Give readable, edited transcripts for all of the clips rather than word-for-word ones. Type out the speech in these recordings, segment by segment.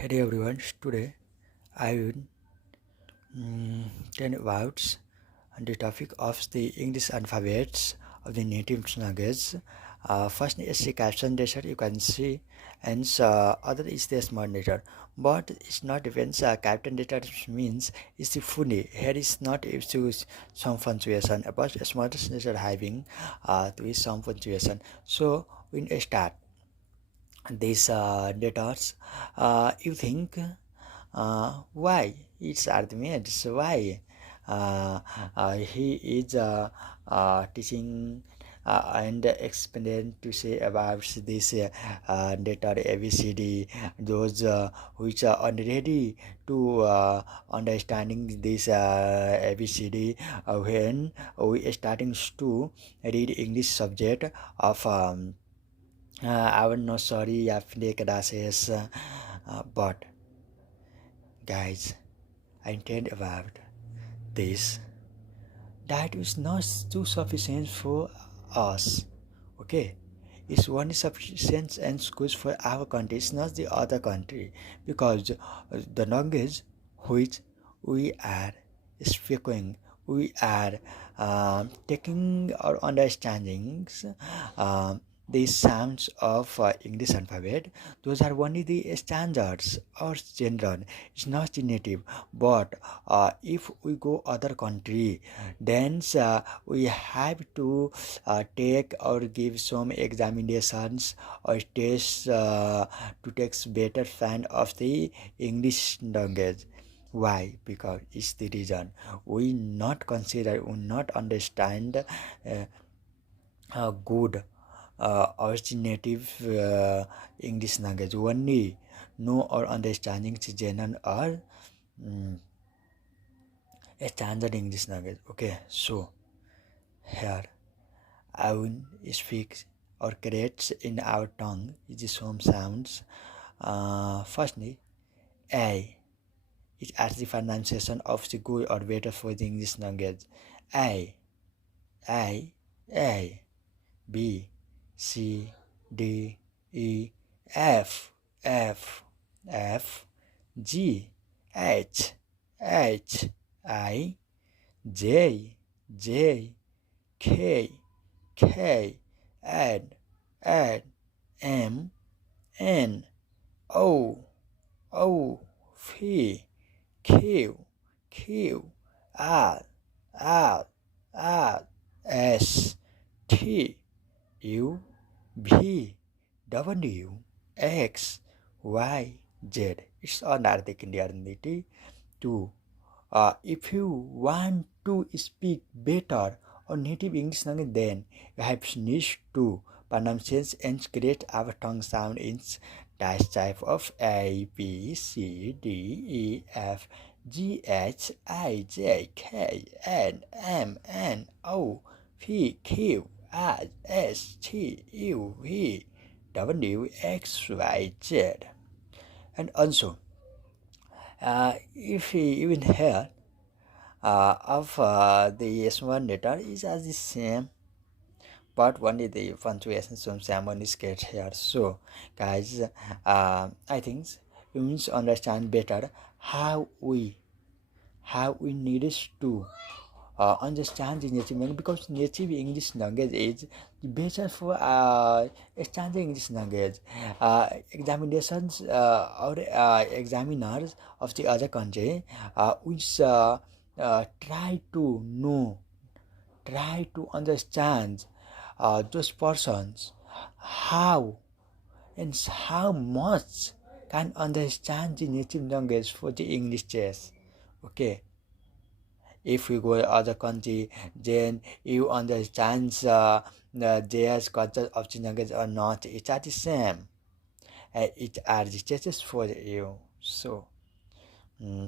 Hello everyone, today I will tell about the topic of the English alphabets of the native language. First is the caption letter you can see, and other is the small letter. But it's not depends. Captain letter means it's the fully. Here is not used to some punctuation. But small letter having with some punctuation. So when I start these letters, you think why it's Archimedes? Why he is teaching and explain to say about this letter ABCD, those which are ready to understanding this ABCD when we starting to read English subject of our nursery after classes, but guys, I intend about this that is not too sufficient for us. Okay, it's only sufficient and good for our country. It's not the other country because the language which we are speaking, we are taking our understandings. The sounds of English alphabet, those are only the standards or general. It's not the native. But if we go other country, then we have to take or give some examinations or tests to take better fan of the English language. Why? Because it's the reason we not consider, we not understand good originative English language. Only know or understanding general or a standard English language. Okay, so here I will speak or create in our tongue is some sounds. Firstly, A is as the pronunciation of the good or better for the English language. A, A, A, B, C, D, E, F, F, F, G, H, H, I, J, J, K, K, L, L, M, N, O, O, P, Q, Q, R, R, R, S, T, U, V, W, X, Y, Z. It's all Arctic identity too. If you want to speak better or native English language, then you have need to pronounce and create our tongue sound in dash type of A, B, C, D, E, F, G, H, I, J, K, L, M, N, O, P, Q, R, S, T, U, V, W, X, Y, Z. And also, if we even here of the S1 letter is as the same, but only the punctuation some someone is get here. So guys, I think you need to understand better how we need to understand the native language, because native English language is better for standard English language. Examinations or examiners of the other country which try to know, try to understand those persons how and how much can understand the native language for the English test. Okay, if you go to other country, then you understand their culture of the language or not. It's are the same. It are the tests for you. So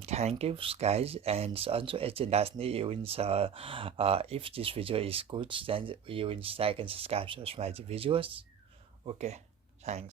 thank you guys, and also as the lastly, you will if this video is good, then you will like and subscribe to my videos. Okay, thanks.